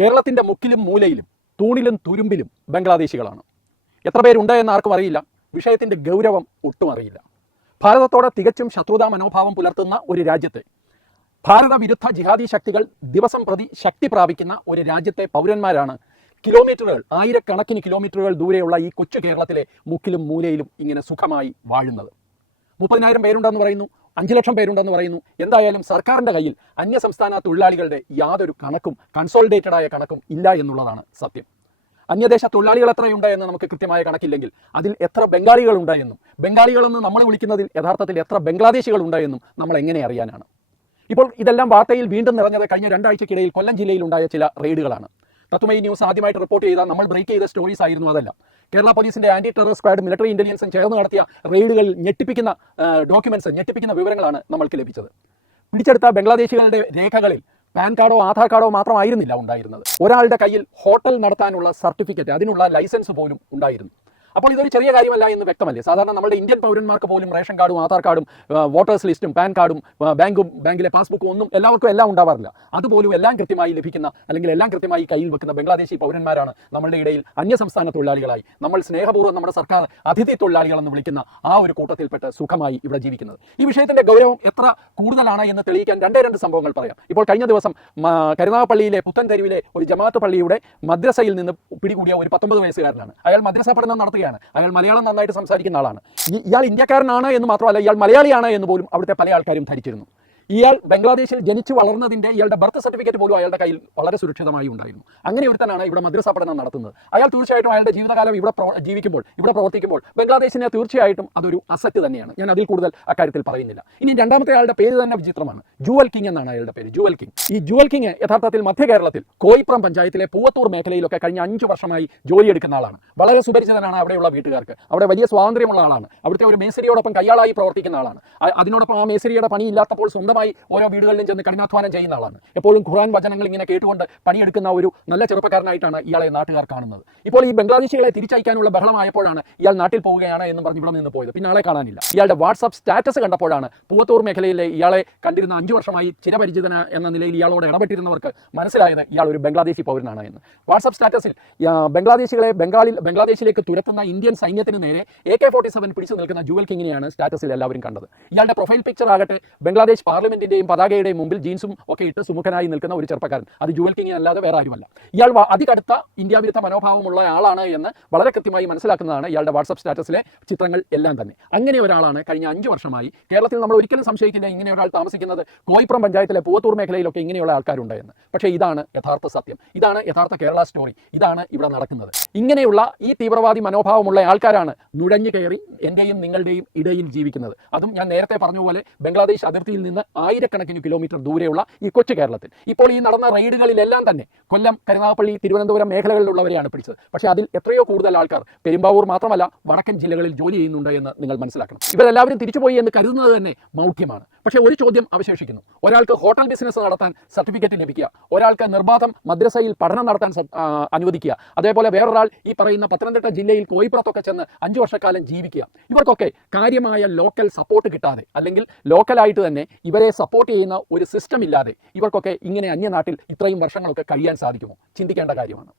കേരളത്തിൻ്റെ മുക്കിലും മൂലയിലും തൂണിലും തുരുമ്പിലും ബംഗ്ലാദേശികളാണ്. എത്ര പേരുണ്ട് എന്ന് ആർക്കും അറിയില്ല. വിഷയത്തിൻ്റെ ഗൗരവം ഒട്ടും അറിയില്ല. ഭാരതത്തോടെ തികച്ചും ശത്രുതാ മനോഭാവം പുലർത്തുന്ന ഒരു രാജ്യത്തെ, ഭാരത വിരുദ്ധ ജിഹാദി ശക്തികൾ ദിവസം പ്രതി ശക്തി പ്രാപിക്കുന്ന ഒരു രാജ്യത്തെ പൗരന്മാരാണ് കിലോമീറ്ററുകൾ, ആയിരക്കണക്കിന് കിലോമീറ്ററുകൾ ദൂരെയുള്ള ഈ കൊച്ചു കേരളത്തിലെ മുക്കിലും മൂലയിലും ഇങ്ങനെ സുഖമായി വാഴുന്നത്. 30,000 പേരുണ്ടെന്ന് പറയുന്നു, 5 ലക്ഷം പേരുണ്ടെന്ന് പറയുന്നു. എന്തായാലും സർക്കാരിൻ്റെ കയ്യിൽ അന്യസംസ്ഥാന തൊഴിലാളികളുടെ യാതൊരു കണക്കും, കൺസോളിഡേറ്റഡ് ആയ കണക്കും ഇല്ല എന്നുള്ളതാണ് സത്യം. അന്യദേശ തൊഴിലാളികൾ എത്രയുണ്ട് എന്ന് നമുക്ക് കൃത്യമായ കണക്കില്ലെങ്കിൽ അതിൽ എത്ര ബംഗാളികളുണ്ട് എന്നും, ബംഗാളികളെന്ന് നമ്മൾ വിളിക്കുന്നതിൽ യഥാർത്ഥത്തിൽ എത്ര ബംഗ്ലാദേശികളുണ്ട് എന്നും നമ്മൾ എങ്ങനെ അറിയാനാണ്? ഇപ്പോൾ ഇതെല്ലാം വാർത്തയിൽ വീണ്ടും നിറഞ്ഞത് കഴിഞ്ഞ 2 ആഴ്ചക്കിടയിൽ കൊല്ലം ജില്ലയിലുണ്ടായ ചില റെയ്ഡുകളാണ്. തത്തുമൈ ന്യൂസ് ആദ്യമായിട്ട് റിപ്പോർട്ട് ചെയ്ത, നമ്മൾ ബ്രേക്ക് ചെയ്ത സ്റ്റോറീസ് ആയിരുന്നു അതെല്ലാം. കേരള പോലീസിന്റെ ആന്റി ടെറർ സ്ക്വാഡ്, മിലിറ്ററി ഇന്റലിജൻസും ചേർന്ന് നടത്തിയ റെയ്ഡുകളിൽ ഞെട്ടിപ്പിക്കുന്ന ഡോക്യുമെന്റ്സ്, ഞെട്ടിപ്പിക്കുന്ന വിവരങ്ങളാണ് നമ്മൾക്ക് ലഭിച്ചത്. പിടിച്ചെടുത്ത ബംഗ്ലാദേശികളുടെ രേഖകളിൽ പാൻ കാർഡോ ആധാർ കാർഡോ മാത്രമായിരുന്നില്ല ഉണ്ടായിരുന്നത്. ഒരാളുടെ കയ്യിൽ ഹോട്ടൽ നടത്താനുള്ള സർട്ടിഫിക്കറ്റ്, അതിനുള്ള ലൈസൻസ് പോലും ഉണ്ടായിരുന്നു. അപ്പോൾ ഇതൊരു ചെറിയ കാര്യമല്ല എന്ന് വ്യക്തമല്ലേ? സാധാരണ നമ്മുടെ ഇന്ത്യൻ പൗരന്മാർക്ക് പോലും റേഷൻ കാർഡും ആധാർ കാർഡും വോട്ടേഴ്സ് ലിസ്റ്റും പാൻ കാർഡും ബാങ്കിലെ പാസ്ബുക്കും ഒന്നും എല്ലാവർക്കും എല്ലാം ഉണ്ടാവാറില്ല. അതുപോലും എല്ലാം കൃത്യമായി ലഭിക്കുന്ന, അല്ലെങ്കിൽ എല്ലാം കൃത്യമായി കയ്യിൽ വെക്കുന്ന ബംഗ്ലാദേശി പൗരന്മാരാണ് നമ്മളുടെ ഇടയിൽ അന്യസംസ്ഥാന തൊഴിലാളികളായി, നമ്മൾ സ്നേഹപൂർവ്വം നമ്മുടെ സർക്കാർ അതിഥി തൊഴിലാളികളെന്ന് വിളിക്കുന്ന ആ ഒരു കൂട്ടത്തിൽപ്പെട്ട് സുഖമായി ഇവിടെ ജീവിക്കുന്നത്. ഈ വിഷയത്തിന്റെ ഗൗരവം എത്ര കൂടുതലാണ് എന്ന് തെളിയിക്കാൻ 2 സംഭവങ്ങൾ പറയാം. ഇപ്പോൾ കഴിഞ്ഞ ദിവസം കരുനാഗപ്പള്ളിയിലെ പുത്തൻതെരുവിലെ ഒരു ജമാഅത്ത് പള്ളിയുടെ മദ്രസയിൽ നിന്ന് പിടികൂടിയ ഒരു 19 വയസ്സുകാരനാണ്. അയാൾ മദ്രസ പഠനം നടത്തുകയാണ്. അയാൾ മലയാളം നന്നായിട്ട് സംസാരിക്കുന്ന ആളാണ്. ഇയാൾ ഇന്ത്യക്കാരനാണ് എന്ന് മാത്രമല്ല, ഇയാൾ മലയാളിയാണ് എന്ന് പോലും അവിടുത്തെ പല ആൾക്കാരും ധരിച്ചിരുന്നു. ഇയാൾ ബംഗ്ലാദേശിൽ ജനിച്ചു വളർന്നതിൻ്റെ ഇയാളുടെ ബർത്ത് സർട്ടിഫിക്കറ്റ് പോലും അയാളുടെ കയ്യിൽ വളരെ സുരക്ഷിതമായി ഉണ്ടായിരുന്നു. അങ്ങനെ ഒരുത്തനാണ് ഇവിടെ മദ്രസ പഠനം നടത്തുന്നത്. അയാൾ തീർച്ചയായിട്ടും അയാളുടെ ജീവിതകാലം ഇവിടെ ജീവിക്കുമ്പോൾ, ഇവിടെ പ്രവർത്തിക്കുമ്പോൾ ബംഗ്ലാദേശിനെ തീർച്ചയായിട്ടും അതൊരു അസറ്റ് തന്നെയാണ്. ഞാൻ അതിൽ കൂടുതൽ അക്കാര്യത്തിൽ പറയുന്നില്ല. ഇനി രണ്ടാമത്തെ ആളുടെ പേര് തന്നെ വിചിത്രമാണ്. ജുവൽ കിങ് എന്നാണ് അയാളുടെ പേര്, ജുവൽ കിങ്. ഈ ജുവൽ കിങ് യഥാർത്ഥത്തിൽ മധ്യ കേരളത്തിൽ കോയിപ്പുറം പഞ്ചായത്തിലെ പൂവത്തൂർ മേഖലയിലൊക്കെ കഴിഞ്ഞ 5 വർഷമായി ജോലിയെടുക്കുന്ന ആളാണ്. വളരെ സുപരിചിതനാണ് അവിടെയുള്ള വീട്ടുകാർക്ക്. അവിടെ വലിയ സ്വാതന്ത്ര്യമുള്ള ആളാണ്. അവിടുത്തെ ഒരു മേസരിയോടൊപ്പം കയ്യാളായി പ്രവർത്തിക്കുന്ന ആളാണ്. അതിനോടൊപ്പം ആ മേസരിയുടെ പണി ഇല്ലാത്തപ്പോൾ സ്വന്തമായി ഓരോ വീടുകളിലും ചെന്ന് കഠിനാധ്വാനം ചെയ്യുന്ന ആളാണ്. എപ്പോഴും ഖുർആൻ വചനങ്ങൾ ഇങ്ങനെ കേട്ടുകൊണ്ട് പണിയെടുക്കുന്ന ഒരു നല്ല ചെറുപ്പക്കാരനായിട്ടാണ് ഇയാളെ നാട്ടുകാർ കാണുന്നത്. ഇപ്പോൾ ഈ ബംഗ്ലാദേശികളെ തിരിച്ചയക്കാനുള്ള ബഹളമായപ്പോഴാണ് ഇയാൾ നാട്ടിൽ പോവുകയാണ് എന്ന് പറഞ്ഞ് ഇവിടെ നിന്ന് പോയത്. പിന്നെ ആളെ കാണാനില്ല. ഇയാളുടെ വാട്സാപ്പ് സ്റ്റാറ്റസ് കണ്ടപ്പോഴാണ് പൂവത്തൂർ മേഖലയിലെ ഇയാളെ കണ്ടിരുന്ന 5 വർഷമായി ചിരപരിചിതന എന്ന നിലയിൽ ഇയാളോട് ഇടപെട്ടിരുന്നവർക്ക് മനസ്സിലായത് ഇയാൾ ഒരു ബംഗ്ലാദേശി പൗരനാണ് എന്ന്. വാട്സാപ്പ് സ്റ്റാറ്റസിൽ ബംഗ്ലാദേശികളെ ബംഗ്ലാദേശിലേക്ക് തുരത്തുന്ന ഇന്ത്യൻ സൈന്യത്തിന് നേരെ AK-47 പിടിച്ചു നിൽക്കുന്ന ജുവൽ കിങ്ങിനെയാണ് സ്റ്റാറ്റസിൽ എല്ലാവരും കണ്ടത്. ഇയാളുടെ പ്രൊഫൈൽ പിക്ചർ ആകട്ടെ ബംഗ്ലാദേശ് പാർലമെന്റിന്റെയും പതാകയുടെയും മുമ്പിൽ ജീൻസും ഒക്കെ ഇട്ട് സുമുഖനായി നിൽക്കുന്ന ഒരു ചെറുപ്പക്കാരൻ. അത് ജുവൽ കിങ് അല്ലാതെ വേറെ ആരുമല്ല. ഇയാൾ അതികടുത്ത ഇന്ത്യ വിരുദ്ധ മനോഭാവമുള്ള ആളാണ് എന്ന് വളരെ കൃത്യമായി മനസ്സിലാക്കുന്നതാണ് ഇയാളുടെ വാട്സാപ്പ് സ്റ്റാറ്റസിലെ ചിത്രങ്ങൾ എല്ലാം തന്നെ. അങ്ങനെ ഒരാളാണ് കഴിഞ്ഞ 5 വർഷമായി കേരളത്തിൽ. നമ്മൾ ഒരിക്കലും സംശയിക്കില്ല ഇങ്ങനെ ഒരാൾ താമസിക്കുന്നത് കോയിപ്പുറം പഞ്ചായത്തിലെ പൂവത്തൂർ മേഖലയിലൊക്കെ ഇങ്ങനെയുള്ള ആൾക്കാരുണ്ട് എന്ന്. പക്ഷേ ഇതാണ് യഥാർത്ഥ സത്യം. ഇതാണ് യഥാർത്ഥ കേരള സ്റ്റോറി. ഇതാണ് ഇവിടെ നടക്കുന്നത്. ഇങ്ങനെയുള്ള ഈ തീവ്രവാദി മനോഭാവമുള്ള ആൾക്കാരാണ് നുഴഞ്ഞു കയറി എൻ്റെയും നിങ്ങളുടെയും ഇടയിൽ ജീവിക്കുന്നത്. അതും ഞാൻ നേരത്തെ പറഞ്ഞ പോലെ ബംഗ്ലാദേശ് അതിർത്തിയിൽ നിന്ന് ആയിരക്കണക്കിന് കിലോമീറ്റർ ദൂരെയുള്ള ഈ കൊച്ചു കേരളത്തിൽ. ഇപ്പോൾ ഈ നടന്ന റെയ്ഡുകളിലെല്ലാം തന്നെ കൊല്ലം, കരുനാഗപ്പള്ളി, തിരുവനന്തപുരം മേഖലകളിലുള്ളവരെയാണ് പിടിച്ചത്. പക്ഷേ അതിൽ എത്രയോ കൂടുതൽ ആൾക്കാർ പെരുമ്പാവൂർ മാത്രമല്ല വടക്കൻ ജില്ലകളിൽ ജോലി ചെയ്യുന്നുണ്ട് എന്ന് നിങ്ങൾ മനസ്സിലാക്കണം. ഇവരെല്ലാവരും തിരിച്ചുപോയി എന്ന് കരുതുന്നത് തന്നെ മൗഢ്യമാണ്. പക്ഷേ ഒരു ചോദ്യം അവശേഷിക്കുന്നു. ഒരാൾക്ക് ഹോട്ടൽ ബിസിനസ് നടത്താൻ സർട്ടിഫിക്കറ്റ് ലഭിക്കുക, ഒരാൾക്ക് നിർബാധം മദ്രസയിൽ പഠനം നടത്താൻ അനുവദിക്കുക, അതേപോലെ വേറൊരാൾ ഈ പറയുന്ന പത്തനംതിട്ട ജില്ലയിൽ കോയിപ്പുറത്തൊക്കെ ചെന്ന് 5 വർഷക്കാലം ജീവിക്കുക. ഇവർക്കൊക്കെ കാര്യമായ ലോക്കൽ സപ്പോർട്ട് കിട്ടാതെ, അല്ലെങ്കിൽ ലോക്കലായിട്ട് തന്നെ ഇവരെ സപ്പോർട്ട് ചെയ്യുന്ന ഒരു സിസ്റ്റം ഇല്ലാതെ ഇവർക്കൊക്കെ ഇങ്ങനെ അന്യനാട്ടിൽ ഇത്രയും വർഷങ്ങളൊക്കെ കഴിയാൻ സാധിക്കുമോ? ചിന്തിക്കേണ്ട കാര്യമാണ്.